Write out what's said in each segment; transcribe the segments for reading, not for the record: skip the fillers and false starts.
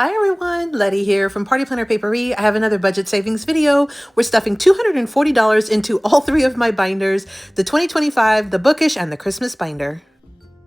Hi everyone, Letty here from Party Planner Paperie. I have another budget savings video. We're stuffing $240 into all three of my binders, the 2025, the Bookish, and the Christmas binder.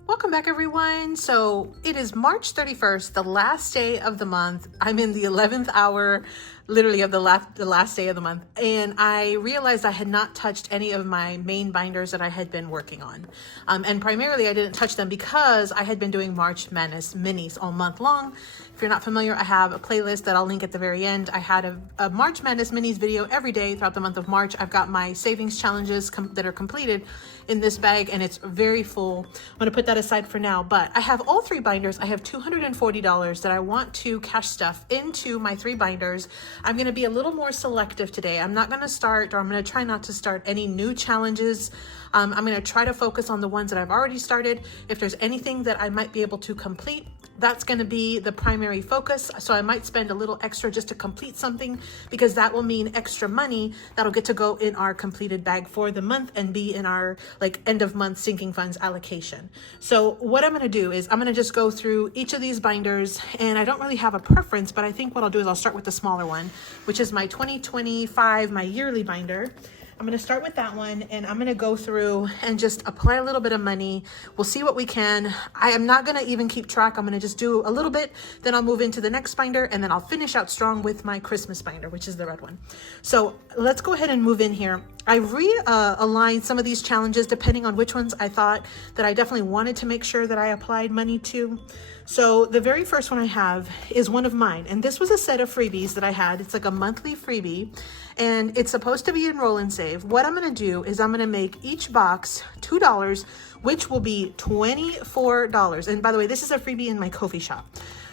Welcome back everyone. So it is March 31st, the last day of the month. I'm in the 11th hour, literally of the last day of the month. And I realized I had not touched any of my main binders that I had been working on. And primarily I didn't touch them because I had been doing March Madness minis all month long. If you're not familiar, I have a playlist that I'll link at the very end. I had a March Madness minis video every day throughout the month of March. I've got my savings challenges that are completed in this bag and it's very full. I'm going to put that aside for now, but I have all three binders. I have $240 that I want to cash stuff into my three binders. I'm going to be a little more selective today. I'm not going to start, or I'm going to try not to start any new challenges. I'm going to try to focus on the ones that I've already started. If there's anything that I might be able to complete, that's going to be the primary focus. So I might spend a little extra just to complete something because that will mean extra money that'll get to go in our completed bag for the month and be in our like end of month sinking funds allocation. So what I'm going to do is I'm going to just go through each of these binders, and I don't really have a preference, but I think what I'll do is I'll start with the smaller one, which is my 2025, my yearly binder. I'm going to start with that one and I'm going to go through and just apply a little bit of money. We'll see what we can. I am not going to even keep track. I'm going to just do a little bit, then I'll move into the next binder, and then I'll finish out strong with my Christmas binder, which is the red one. So let's go ahead and move in here. I realigned some of these challenges depending on which ones I thought that I definitely wanted to make sure that I applied money to. So the very first one I have is one of mine, and this was a set of freebies that I had. It's like a monthly freebie, and it's supposed to be enroll and save. What I'm going to do is I'm going to make each box $2, which will be $24. And by the way, this is a freebie in my Ko-fi shop.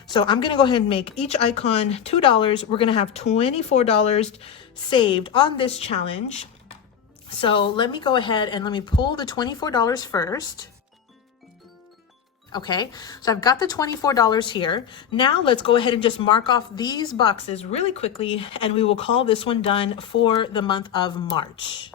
So I'm going to go ahead and make each icon $2. We're going to have $24 saved on this challenge. So let me go ahead and let me pull the $24 first. Okay, so I've got the $24 here. Now let's go ahead and just mark off these boxes really quickly, and we will call this one done for the month of March.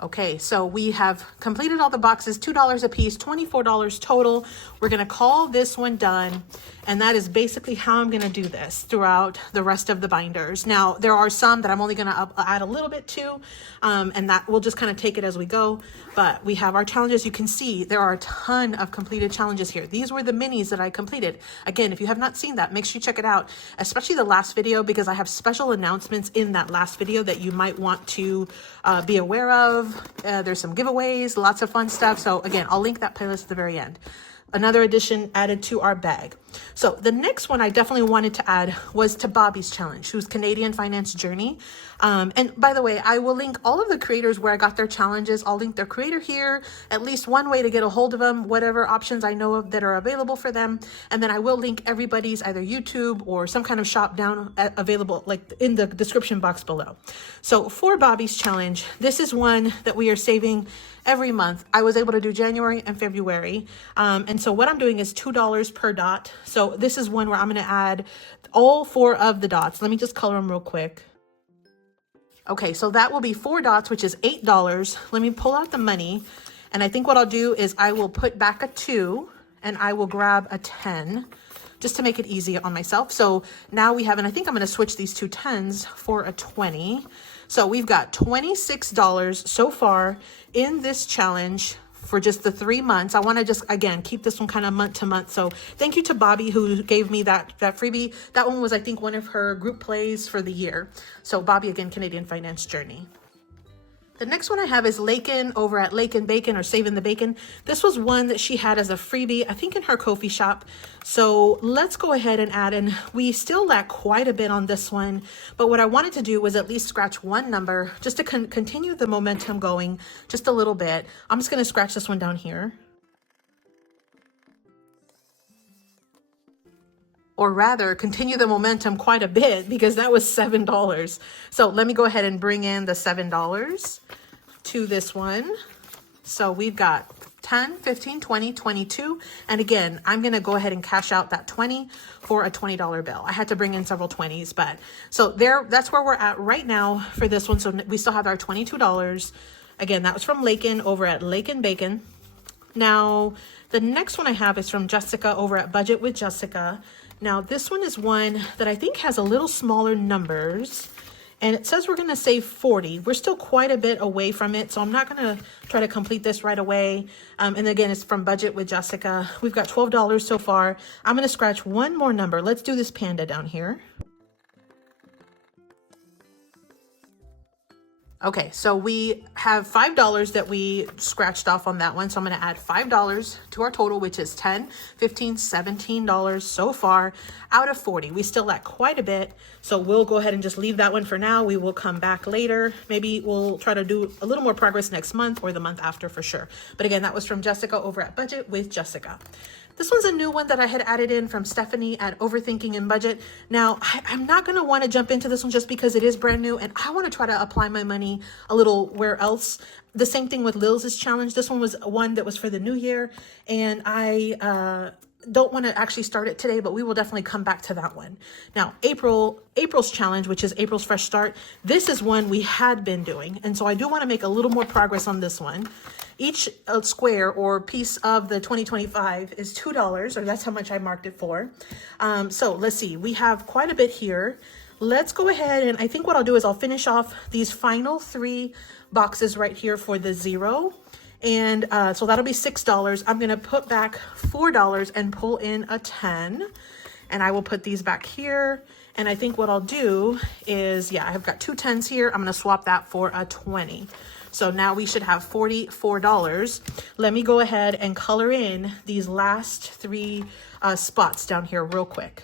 Okay, so we have completed all the boxes, $2 a piece, $24 total. We're gonna call this one done, and that is basically how I'm gonna do this throughout the rest of the binders. Now, there are some that I'm only gonna add a little bit to, and that we'll just kind of take it as we go. But we have our challenges. You can see there are a ton of completed challenges here. These were the minis that I completed. Again, if you have not seen that, make sure you check it out, especially the last video, because I have special announcements in that last video that you might want to be aware of. There's some giveaways, lots of fun stuff. So again, I'll link that playlist at the very end. Another addition added to our bag. So the next one I definitely wanted to add was to Bobby's challenge, who's Canadian Finance Journey. And by the way, I will link all of the creators where I got their challenges. I'll link their creator here, at least one way to get a hold of them, whatever options I know of that are available for them. And then I will link everybody's either YouTube or some kind of shop down available like in the description box below. So for Bobby's challenge, this is one that we are saving every month. I was able to do January and February. And so what I'm doing is $2 per dot. So this is one where I'm going to add all 4 of the dots. Let me just color them real quick. Okay, so that will be 4 dots, which is $8. Let me pull out the money. And I think what I'll do is I will put back a 2 and I will grab a 10 just to make it easy on myself. So now we have, and I think I'm going to switch these 2 10s for a 20. So we've got $26 so far in this challenge for just the 3 months. I want to just, again, keep this one kind of month to month. So thank you to Bobby who gave me that freebie. That one was, I think, one of her group plays for the year. So Bobby, again, Canadian Finance Journey. The next one I have is Laken over at LakenBakon or Saving the Bacon. This was one that she had as a freebie, I think in her Ko-fi shop. So let's go ahead and add in. We still lack quite a bit on this one, but what I wanted to do was at least scratch one number just to continue the momentum going just a little bit. I'm just going to scratch this one down here. Or rather, continue the momentum quite a bit because that was $7. So let me go ahead and bring in the $7 to this one. So we've got 10, 15, 20, 22. And again, I'm going to go ahead and cash out that 20 for a $20 bill. I had to bring in several 20s, but so that's where we're at right now for this one. So we still have our $22. Again, that was from Laken over at LakenBakon. Now, the next one I have is from Jessica over at Budget with Jessica. Now, this one is one that I think has a little smaller numbers, and it says we're going to save 40. We're still quite a bit away from it, so I'm not going to try to complete this right away. And again, it's from Budget with Jessica. We've got $12 so far. I'm going to scratch one more number. Let's do this panda down here. Okay, so we have $5 that we scratched off on that one. So I'm going to add $5 to our total, which is $10, $15, $17 so far out of 40. We still lack quite a bit. So we'll go ahead and just leave that one for now. We will come back later. Maybe we'll try to do a little more progress next month or the month after for sure. But again, that was from Jessica over at Budget with Jessica. This one's a new one that I had added in from Stephanie at Overthinking and Budget. Now, I'm not going to want to jump into this one just because it is brand new and I want to try to apply my money a little where else. The same thing with Lil's challenge. This one was one that was for the new year, and I don't want to actually start it today, but we will definitely come back to that one. Now, April's challenge, which is April's Fresh Start, this is one we had been doing, and so I do want to make a little more progress on this one. Each square or piece of the 2025 is $2, or that's how much I marked it for. So let's see, we have quite a bit here. Let's go ahead, and I think what I'll do is I'll finish off these final 3 boxes right here for the 0. And so that'll be $6. I'm going to put back $4 and pull in a 10. And I will put these back here. And I think what I'll do is, yeah, I've got 2 10s here. I'm going to swap that for a 20. So now we should have $44. Let me go ahead and color in these last 3 spots down here real quick.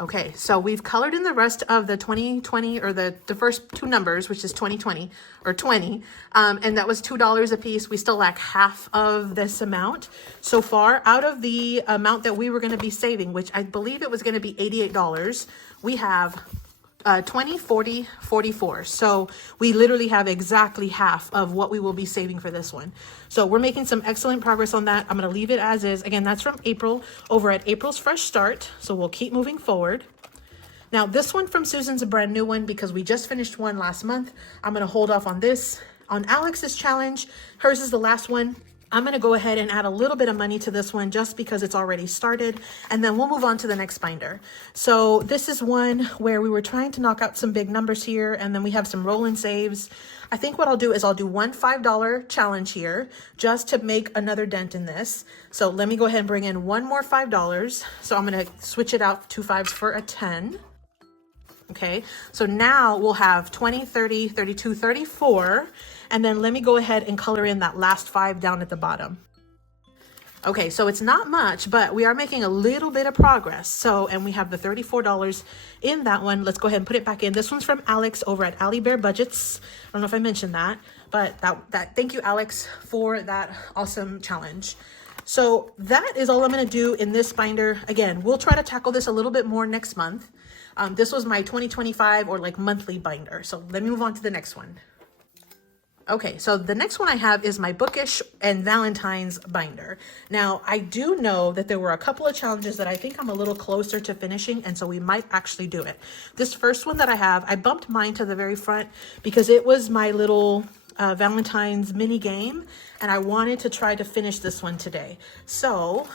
Okay, so we've colored in the rest of the 2020, or the first 2 numbers, which is 2020 or 20, and that was $2 a piece. We still lack half of this amount so far out of the amount that we were going to be saving, which I believe it was going to be $88. We have 20, 40, 44. So we literally have exactly half of what we will be saving for this one. So we're making some excellent progress on that. I'm going to leave it as is. Again, that's from April over at April's Fresh Start. So we'll keep moving forward. Now this one from Susan's a brand new one because we just finished one last month. I'm going to hold off on this. On Alex's challenge, hers is the last one. I'm going to go ahead and add a little bit of money to this one just because it's already started, and then we'll move on to the next binder. So this is one where we were trying to knock out some big numbers here, and then we have some roll-in saves. I think what I'll do is I'll do one $5 challenge here just to make another dent in this. So let me go ahead and bring in one more $5. So I'm going to switch it out, 2 5s for a 10. Okay, so now we'll have 20, 30, 32, 34. And then let me go ahead and color in that last 5 down at the bottom. Okay, so it's not much, but we are making a little bit of progress. So, and we have the $34 in that one. Let's go ahead and put it back in. This one's from Alex over at Ali Bear Budgets. I don't know if I mentioned that, but thank you, Alex, for that awesome challenge. So that is all I'm going to do in this binder. Again, we'll try to tackle this a little bit more next month. This was my 2025 or like monthly binder. So let me move on to the next one. Okay, so the next one I have is my Bookish and Valentine's binder. Now, I do know that there were a couple of challenges that I think I'm a little closer to finishing, and so we might actually do it. This first one that I have, I bumped mine to the very front because it was my little Valentine's mini game, and I wanted to try to finish this one today. So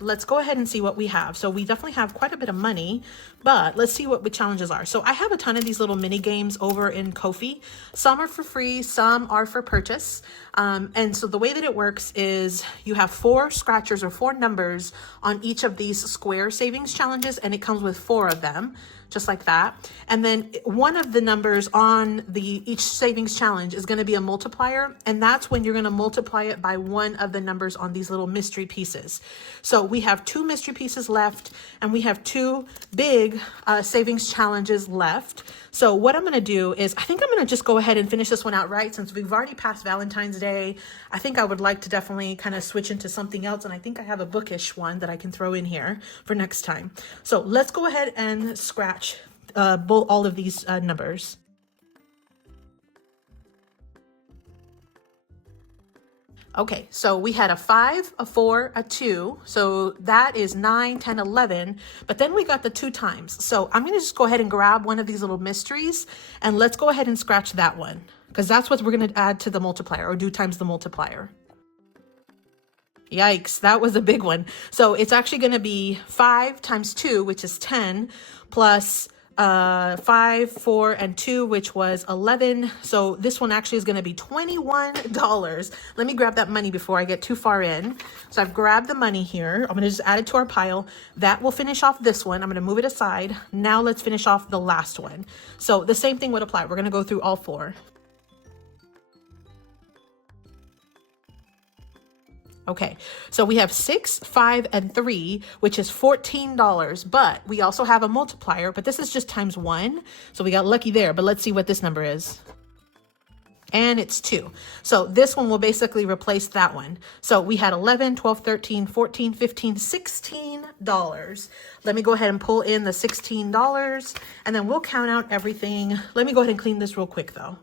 let's go ahead and see what we have. So we definitely have quite a bit of money, but let's see what the challenges are. So I have a ton of these little mini games over in Ko-fi. Some are for free, some are for purchase. And so the way that it works is you have 4 scratchers or 4 numbers on each of these square savings challenges, and it comes with 4 of them, just like that. And then one of the numbers on each savings challenge is going to be a multiplier, and that's when you're going to multiply it by one of the numbers on these little mystery pieces. So we have 2 mystery pieces left, and we have 2 big savings challenges left. So what I'm going to do is I think I'm going to just go ahead and finish this one outright since we've already passed Valentine's Day. I think I would like to definitely kind of switch into something else, and I think I have a Bookish one that I can throw in here for next time. So let's go ahead and scratch all of these numbers. Okay, so we had a 5, a 4, a 2. So that is 9, 10, 11. But then we got the 2 times. So I'm going to just go ahead and grab one of these little mysteries. And let's go ahead and scratch that one. Because that's what we're going to add to the multiplier, or do times the multiplier. Yikes, that was a big one. So it's actually going to be 5 times 2, which is 10, plus 5, 4, and 2, which was 11. So this one actually is going to be $21. Let me grab that money before I get too far in. So I've grabbed the money here. I'm going to just add it to our pile. That will finish off this one. I'm going to move it aside. Now let's finish off the last one. So the same thing would apply. We're going to go through all 4. Okay, so we have 6, 5, and 3, which is $14, but we also have a multiplier, but this is just times 1. So we got lucky there, but let's see what this number is. And it's 2. So this one will basically replace that one. So we had 11, 12, 13, 14, 15, $16. Let me go ahead and pull in the $16, and then we'll count out everything. Let me go ahead and clean this real quick though.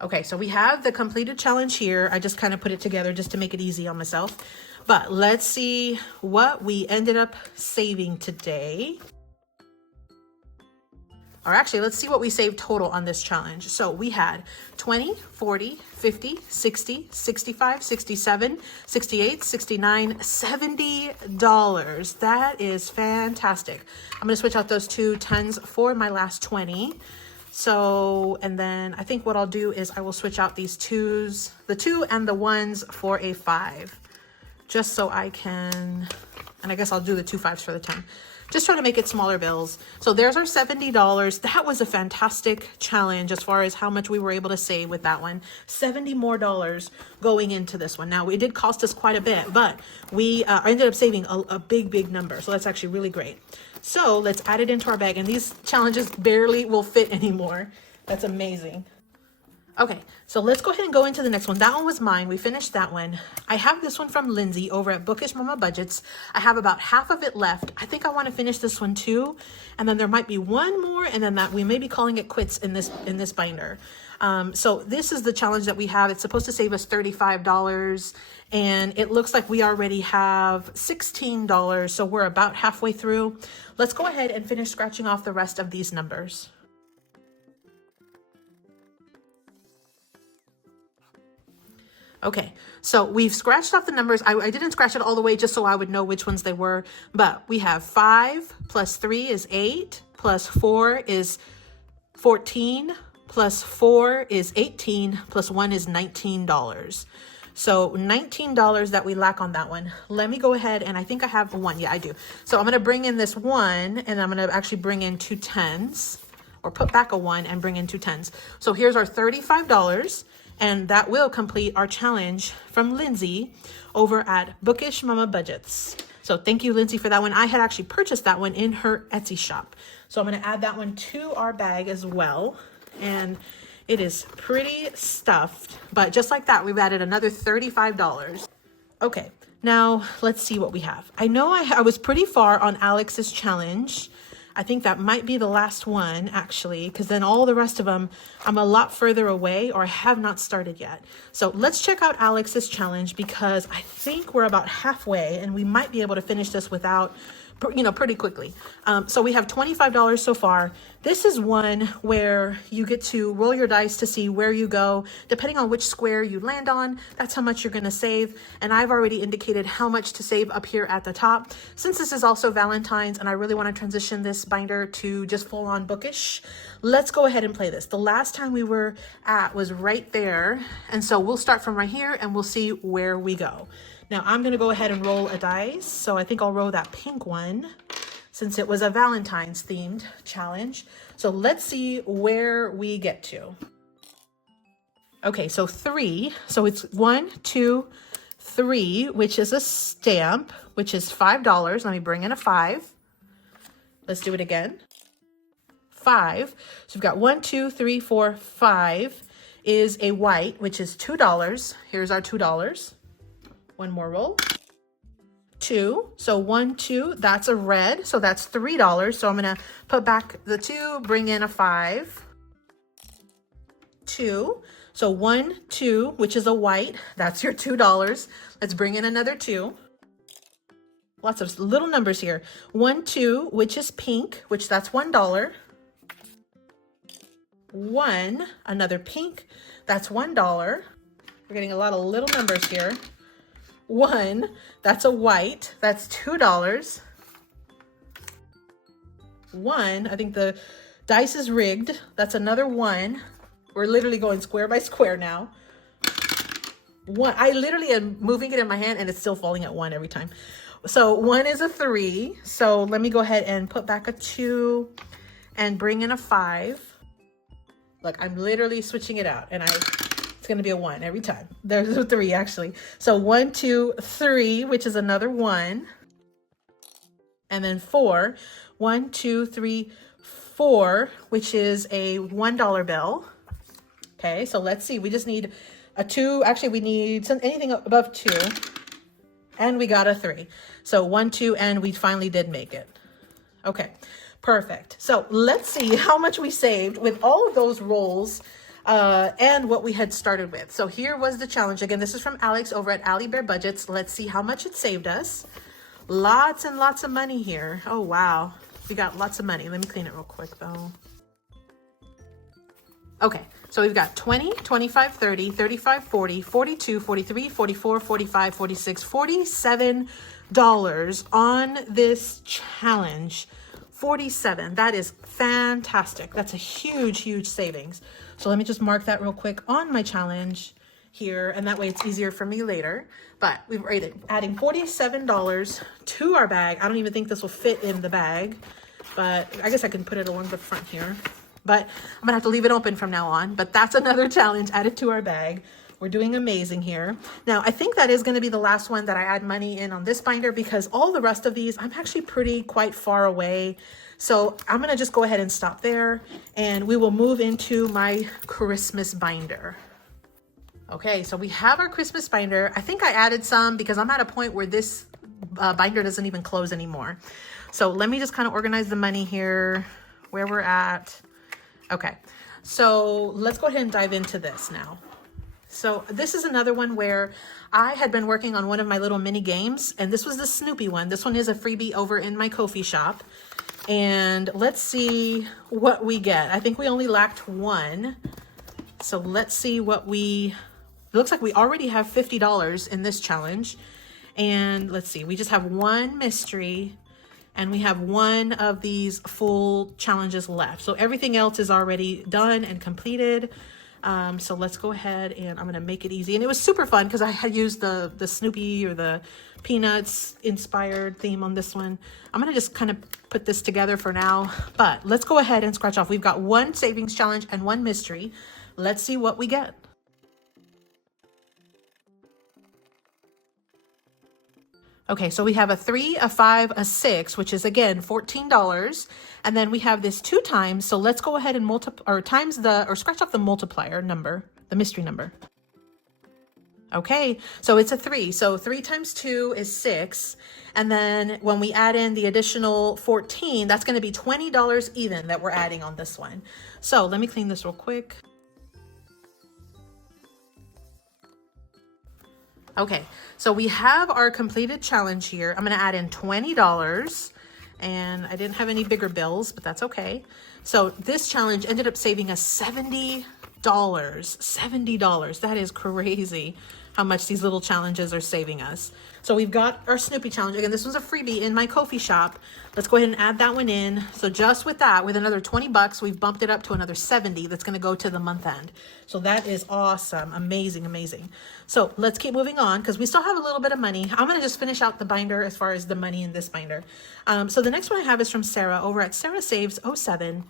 Okay, so we have the completed challenge here. I just kind of put it together just to make it easy on myself. But let's see what we ended up saving today. Or actually, let's see what we saved total on this challenge. So we had 20, 40, 50, 60, 65, 67, 68, 69, $70. That is fantastic. I'm going to switch out those 2 tens for my last 20. So, and then I think what I'll do is I will switch out these 2s, the 2 and the 1s for a 5, just so I can, and I guess I'll do the 2 5s for the 10. Just trying to make it smaller bills. So there's our $70. That was a fantastic challenge as far as how much we were able to save with that one. $70 more going into this one. Now, it did cost us quite a bit, but we ended up saving a big number. So that's actually really great. So let's add it into our bag. And these challenges barely will fit anymore. That's amazing. Okay, so let's go ahead and go into the next one. That one was mine. We finished that one. I have this one from Lindsay over at Bookish Mama Budgets. I have about half of it left. I think I want to finish this one too. And then there might be one more, and then that we may be calling it quits in this binder. So this is the challenge that we have. It's supposed to save us $35, and it looks like we already have $16. So we're about halfway through. Let's go ahead and finish scratching off the rest of these numbers. Okay, so we've scratched off the numbers. I didn't scratch it all the way just so I would know which ones they were, but we have 5 plus 3 is 8, plus 4 is 14, plus 4 is 18, plus 1 is $19. So $19 that we lack on that one. Let me go ahead, and I think I have 1. Yeah, I do. So I'm going to bring in this 1, and I'm going to actually bring in 2 10s, or put back a 1 and bring in 2 10s. So here's our $35. And that will complete our challenge from Lindsay over at Bookish Mama Budgets. So thank you, Lindsay, for that one. I had actually purchased that one in her Etsy shop. So I'm going to add that one to our bag as well. And it is pretty stuffed. But just like that, we've added another $35. Okay, now let's see what we have. I know I was pretty far on Alex's challenge. I think that might be the last one, actually, because then all the rest of them, I'm a lot further away, or I have not started yet. So let's check out Alex's challenge, because I think we're about halfway and we might be able to finish this without, pretty quickly. So we have $25 so far. This is one where you get to roll your dice to see where you go. Depending on which square you land on, that's how much you're going to save. And I've already indicated how much to save up here at the top. Since this is also Valentine's and I really want to transition this binder to just full on bookish, let's go ahead and play this. The last time we were at was right there. And so we'll start from right here and we'll see where we go. Now I'm going to go ahead and roll a dice. So I think I'll roll that pink one since it was a Valentine's themed challenge. So let's see where we get to. Okay, so 3. So it's 1, 2, 3, which is a stamp, which is $5. Let me bring in a 5. Let's do it again. 5. So we've got 1, 2, 3, 4, 5 is a white, which is $2. Here's our $2. One more roll. 2. So 1, 2, that's a red. So that's $3. So I'm going to put back the 2, bring in a 5. 2. So 1, 2, which is a white, that's your $2. Let's bring in another 2. Lots of little numbers here. 1, 2, which is pink, which that's $1. 1, another pink, that's $1. We're getting a lot of little numbers here. 1, that's a white, that's $2. 1, I think the dice is rigged, that's another 1. We're literally going square by square now. 1, I literally am moving it in my hand and it's still falling at 1 every time. So 1 is a 3. So let me go ahead and put back a 2 and bring in a 5. Look, I'm literally switching it out and it's going to be a 1 every time. There's a 3 actually. So 1, 2, 3, which is another 1. And then 4. 1, 2, 3, 4, which is a $1 bill. Okay, so let's see. We just need a 2. Actually, we need anything above 2. And we got a 3. So 1, 2, and we finally did make it. Okay, perfect. So let's see how much we saved with all of those rolls and what we had started with. So here was the challenge. Again, this is from Alex over at Ali Bear Budgets. Let's see how much it saved us. Lots and lots of money here. Oh, wow. We got lots of money. Let me clean it real quick, though. Okay, so we've got 20, 25, 30, 35, 40, 42, 43, 44, 45, 46, $47 on this challenge. 47, that is fantastic. That's a huge, huge savings. So let me just mark that real quick on my challenge here, and that way it's easier for me later. But we've adding $47 to our bag. I don't even think this will fit in the bag, but I guess I can put it along the front here. But I'm gonna have to leave it open from now on. But that's another challenge added to our bag. We're doing amazing here. Now, I think that is gonna be the last one that I add money in on this binder, because all the rest of these, I'm actually quite far away. So I'm gonna just go ahead and stop there, and we will move into my Christmas binder. Okay, so we have our Christmas binder. I think I added some because I'm at a point where this binder doesn't even close anymore. So let me just kind of organize the money here, where we're at. Okay, so let's go ahead and dive into this now. So this is another one where I had been working on one of my little mini games, and this was the Snoopy one. This one is a freebie over in my Ko-fi shop. And let's see what we get. I think we only lacked 1. So let's see what it looks like we already have $50 in this challenge. And let's see, we just have 1 mystery, and we have 1 of these full challenges left. So everything else is already done and completed. So let's go ahead, and I'm gonna make it easy. And it was super fun because I had used the Snoopy or the Peanuts inspired theme on this one. I'm gonna just kind of put this together for now, but let's go ahead and scratch off. We've got 1 savings challenge and 1 mystery. Let's see what we get. Okay, so we have a 3, a 5, a 6, which is again $14, and then we have this 2 times. So let's go ahead and scratch off the multiplier number, the mystery number. Okay, so it's a 3. So 3 times 2 is 6, and then when we add in the additional 14, that's going to be $20 even that we're adding on this one. So let me clean this real quick. Okay, so we have our completed challenge here. I'm gonna add in $20, and I didn't have any bigger bills, but that's okay. So this challenge ended up saving us $70. $70, that is crazy how much these little challenges are saving us. So we've got our Snoopy challenge. Again, this was a freebie in my Ko-fi shop. Let's go ahead and add that one in. So just with that, with another 20 bucks, we've bumped it up to another 70 that's gonna go to the month end. So that is awesome, amazing, amazing. So let's keep moving on because we still have a little bit of money. I'm gonna just finish out the binder as far as the money in this binder. So the next one I have is from Sarah over at SarahSaves07.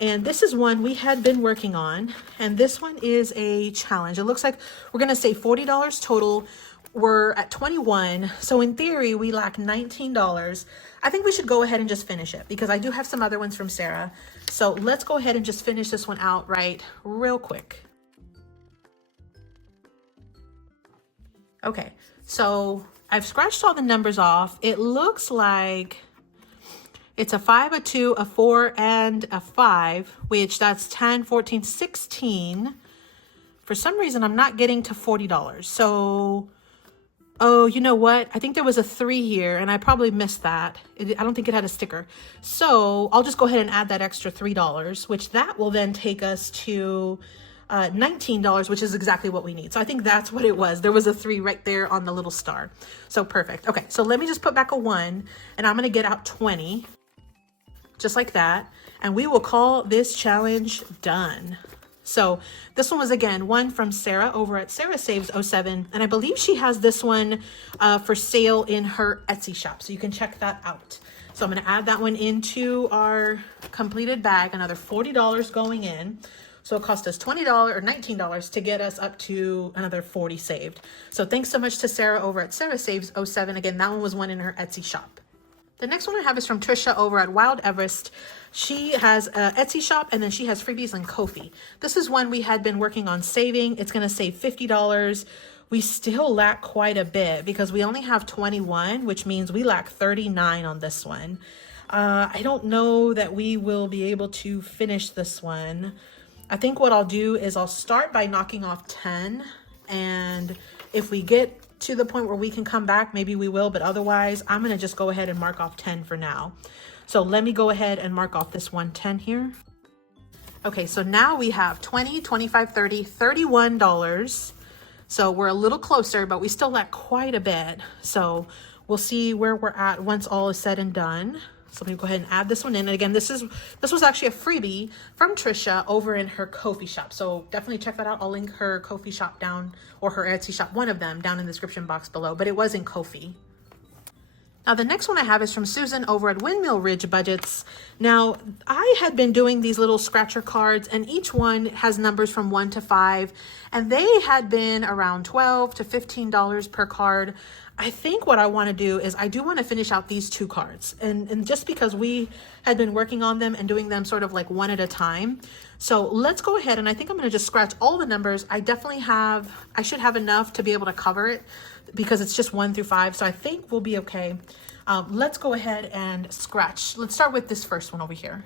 And this is one we had been working on. And this one is a challenge. It looks like we're gonna save $40 total. We're at 21. So in theory, we lack $19. I think we should go ahead and just finish it because I do have some other ones from Sarah. So let's go ahead and just finish this one out real quick. Okay, so I've scratched all the numbers off. It looks like it's a 5, a 2, a 4, and a 5, which that's 10, 14, 16. For some reason, I'm not getting to $40. So, oh, you know what? I think there was a 3 here and I probably missed that. I don't think it had a sticker. So I'll just go ahead and add that extra $3, which that will then take us to $19, which is exactly what we need. So I think that's what it was. There was a 3 right there on the little star. So perfect. Okay, so let me just put back a 1 and I'm gonna get out 20, just like that. And we will call this challenge done. So this one was, again, one from Sarah over at SarahSaves07. And I believe she has this one for sale in her Etsy shop. So you can check that out. So I'm going to add that one into our completed bag, another $40 going in. So it cost us $20 or $19 to get us up to another 40 saved. So thanks so much to Sarah over at SarahSaves07. Again, that one was one in her Etsy shop. The next one I have is from Trisha over at Wild Everest. She has an Etsy shop and then she has freebies on Ko-fi. This is one we had been working on saving. It's going to save $50. We still lack quite a bit because we only have 21, which means we lack 39 on this one. I don't know that we will be able to finish this one. I think what I'll do is I'll start by knocking off 10, and if we get to the point where we can come back, maybe we will, but otherwise I'm going to just go ahead and mark off 10 for now. So let me go ahead and mark off this 110 here. Okay, so now we have 20, 25, 30, $31. So we're a little closer, but we still lack quite a bit. So we'll see where we're at once all is said and done. So let me go ahead and add this one in. And again, this was actually a freebie from Trisha over in her Ko-fi shop. So definitely check that out. I'll link her Ko-fi shop down, or her Etsy shop, one of them, down in the description box below. But it was in Ko-fi. Now, the next one I have is from Susan over at WindMillRidgeBudgets. Now, I had been doing these little scratcher cards, and each one has numbers from 1 to 5, and they had been around $12 to $15 per card. I think what I want to do is I do want to finish out these 2 cards, and just because we had been working on them and doing them sort of like one at a time. So let's go ahead, and I think I'm going to just scratch all the numbers. I should have enough to be able to cover it because it's just 1 through 5. So I think we'll be okay. Let's go ahead and scratch. Let's start with this first one over here.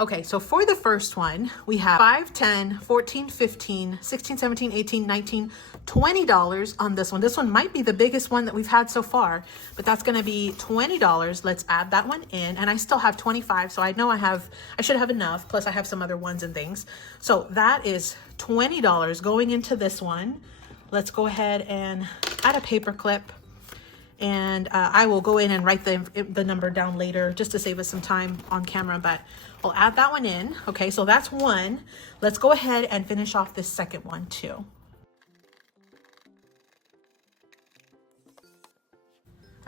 Okay, so for the first one, we have 5, 10, 14, 15, 16, 17, 18, 19, $20 on this one. This one might be the biggest one that we've had so far, but that's gonna be $20. Let's add that one in, and I still have 25, so I know I should have enough, plus I have some other ones and things. So that is $20 going into this one. Let's go ahead and add a paper clip, and I will go in and write the number down later just to save us some time on camera, but I'll add that one in. Okay, so that's 1. Let's go ahead and finish off this second one too.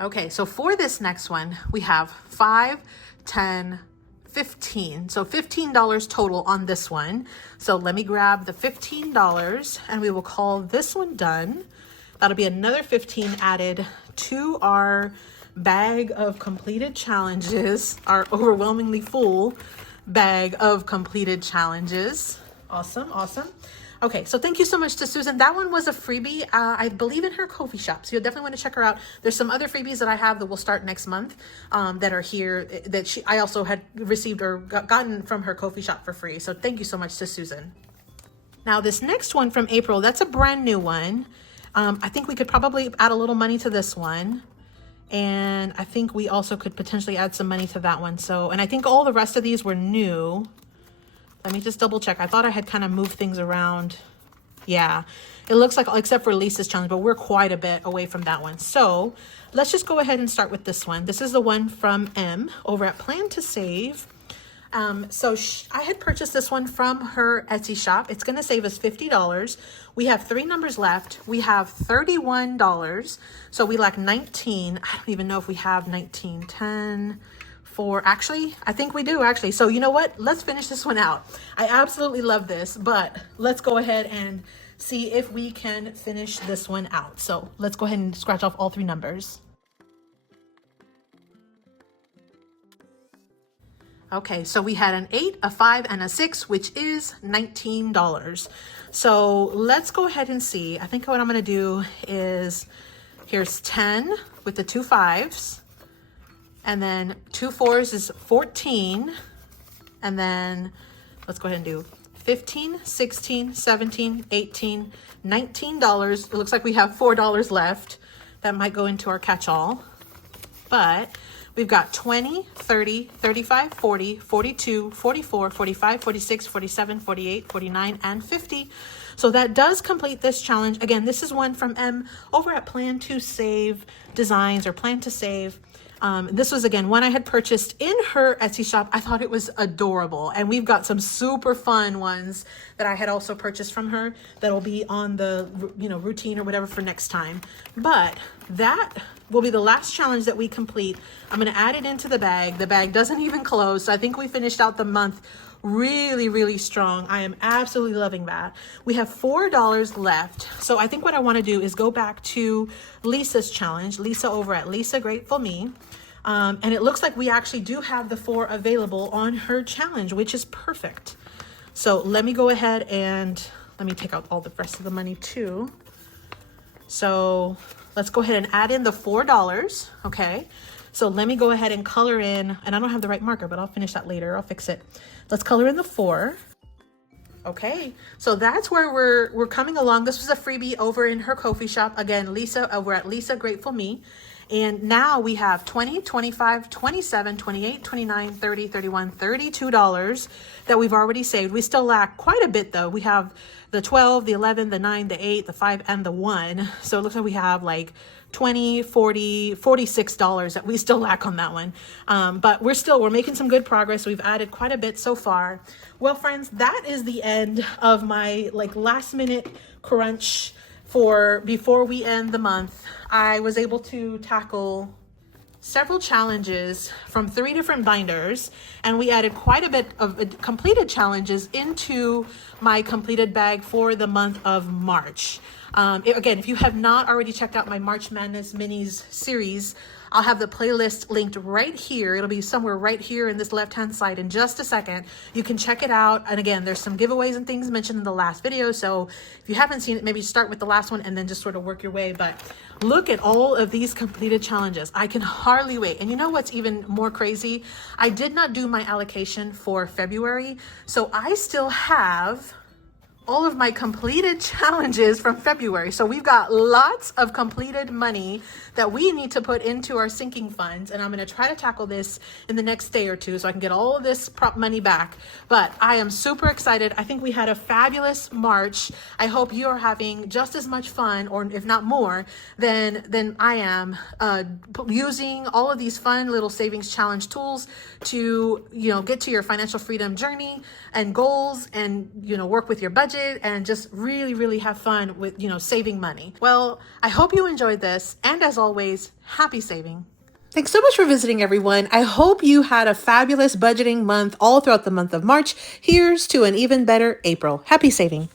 Okay, so for this next one, we have 5, 10, 15. So $15 total on this one. So let me grab the $15 and we will call this one done. That'll be another 15 added to our bag of completed challenges, our overwhelmingly full bag of completed challenges. Awesome, awesome. Okay, so thank you so much to Susan. That one was a freebie, I believe, in her Ko-fi shop. So you'll definitely want to check her out. There's some other freebies that I have that will start next month that are here that I also had received or gotten from her Ko-fi shop for free. So thank you so much to Susan. Now this next one from April, that's a brand new one. I think we could probably add a little money to this one. And I think we also could potentially add some money to that one. So, and I think all the rest of these were new. Let me just double check. I thought I had kind of moved things around. Yeah, it looks like, except for Lisa's challenge, but we're quite a bit away from that one. So let's just go ahead and start with this one. This is the one from M over at Plan2Save. I had purchased this one from her Etsy shop. It's going to save us $50. We have 3 numbers left. We have $31. So we lack 19. I don't even know if we have 19, 10, 4. Actually, I think we do actually. So you know what? Let's finish this one out. I absolutely love this, but let's go ahead and see if we can finish this one out. So let's go ahead and scratch off all 3 numbers. Okay, so we had an 8, a 5, and a 6, which is $19. So let's go ahead and see. I think what I'm gonna do is, here's 10 with the 2 5s, and then 2 4s is 14. And then let's go ahead and do $15, $16, $17, $18, $19. It looks like we have $4 left. That might go into our catch-all. But we've got 20, 30, 35, 40, 42, 44, 45, 46, 47, 48, 49, and 50. So that does complete this challenge. Again, this is one from M over at Plan2Save Designs or Plan2Save. This was, again, one I had purchased in her Etsy shop. I thought it was adorable. And we've got some super fun ones that I had also purchased from her that will be on the, routine or whatever for next time. But that will be the last challenge that we complete. I'm going to add it into the bag. The bag doesn't even close. So I think we finished out the month really, really strong. I am absolutely loving that. We have $4 left. So I think what I want to do is go back to Lisa's challenge, Lisa over at LisaGratefulMe. And it looks like we actually do have the 4 available on her challenge, which is perfect. So let me go ahead and let me take out all the rest of the money too. So let's go ahead and add in the $4. Okay. So let me go ahead and color in, and I don't have the right marker, but I'll finish that later. I'll fix it. Let's color in the 4. Okay, so that's where we're coming along. This was a freebie over in her Ko-fi shop. Again, Lisa over at LisaGratefulMe. And now we have $20, $25, $27, $28, $29, $30, $31, $32 that we've already saved. We still lack quite a bit though. We have the 12, the 11, the 9, the 8, the 5, and the 1. So it looks like we have like $20, $40, $46 that we still lack on that one. But we're making some good progress. We've added quite a bit so far. Well, friends, that is the end of my last minute crunch for before we end the month. I was able to tackle several challenges from 3 different binders, and we added quite a bit of completed challenges into my completed bag for the month of March. Again, if you have not already checked out my March Madness Minis series, I'll have the playlist linked right here. It'll be somewhere right here in this left-hand side in just a second. You can check it out. And again, there's some giveaways and things mentioned in the last video. So if you haven't seen it, maybe start with the last one and then just sort of work your way. But look at all of these completed challenges. I can hardly wait. And you know what's even more crazy? I did not do my allocation for February. So I still have all of my completed challenges from February. So we've got lots of completed money that we need to put into our sinking funds. And I'm going to try to tackle this in the next day or two so I can get all of this prop money back. But I am super excited. I think we had a fabulous March. I hope you are having just as much fun, or if not more, than I am, using all of these fun little savings challenge tools to, get to your financial freedom journey and goals, and, work with your budget and just really, really have fun with, saving money. Well, I hope you enjoyed this. And as always, happy saving. Thanks so much for visiting, everyone. I hope you had a fabulous budgeting month all throughout the month of March. Here's to an even better April. Happy saving.